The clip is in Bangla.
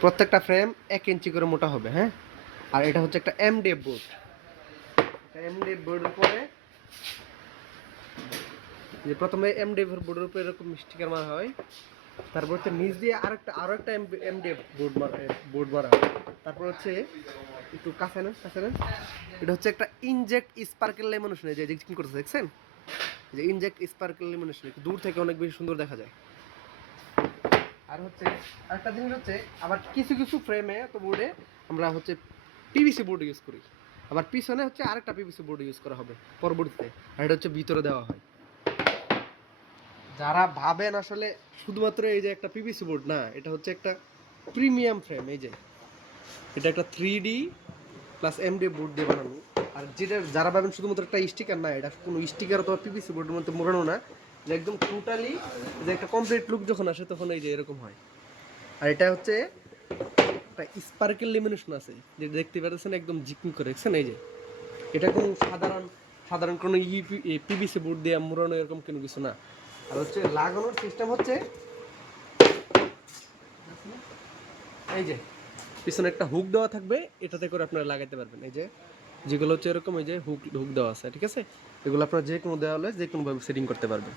প্রত্যেকটা ফ্রেম 1 ইঞ্চি করে মোটা হবে, হ্যাঁ। আর এটা হচ্ছে একটা এমডিএফ বোর্ড। এমডিএফ বোর্ডের পরে যে প্রথমে এমডিএফ বোর্ডের উপরে এরকম স্টিকার মারা হয়, তারপর হচ্ছে নিচ দিয়ে আরো একটা এমডিএফ বোর্ড মারা হয়। তারপর হচ্ছে একটু কাছে নেন। এটা হচ্ছে একটা ইনজেক্ট স্পার্কেল লেমিনেশন, এই যে কি করতেছে দেখছেন, যে ইনজেক্ট স্পার্কেল লেমিনেশন দূর থেকে অনেক বেশি সুন্দর দেখা যায়। আর হচ্ছে আরেকটা জিনিস হচ্ছে, আবার কিছু কিছু ফ্রেমে তো বোর্ডে আমরা হচ্ছে পিভিসি বোর্ড ইউজ করি, আবার পিছনে হচ্ছে আরেকটা পিভিসি বোর্ড ইউজ করা হবে পরবর্তীতে, আর এটা হচ্ছে ভিতরে দেওয়া হয়। যারা ভাবেন আসলে শুধুমাত্র এই যে একটা পিভিসি বোর্ড না, এটা হচ্ছে একটা প্রিমিয়াম ফ্রেম। এই যে এটা একটা 3D প্লাস এমডি বোর্ড দিয়ে বানানো। আর যেটা যারা ভাবেন শুধুমাত্র একটা স্টিকার না, এটা কোনো স্টিকার অথবা পিভিসি বোর্ডের মধ্যে মোড়ানো না, এটা একদম টোটালি যে একটা কমপ্লিট লুক যখন আসে তখন এই যে এরকম হয়। আর এটা হচ্ছে একটা স্পার্কেল লেমিনেশন আছে, যেটা দেখতে পাচ্ছেন একদম জিকিং করে, দেখছেন এই যে। এটা কোনো সাধারণ কোনো পিভিসি বোর্ড দিয়ে মোড়ানো এরকম কোনো কিছু না। আর হচ্ছে লাগানোর সিস্টেম হচ্ছে এই যে পিছনে একটা হুক দেওয়া থাকবে, এটাতে করে আপনারা লাগাইতে পারবেন। এই যে যেগুলো হচ্ছে এরকম, এই যে হুক দেওয়া আছে, ঠিক আছে। এগুলো আপনারা যে কোনো দেওয়ালে যে কোনোভাবে সেটিং করতে পারবেন।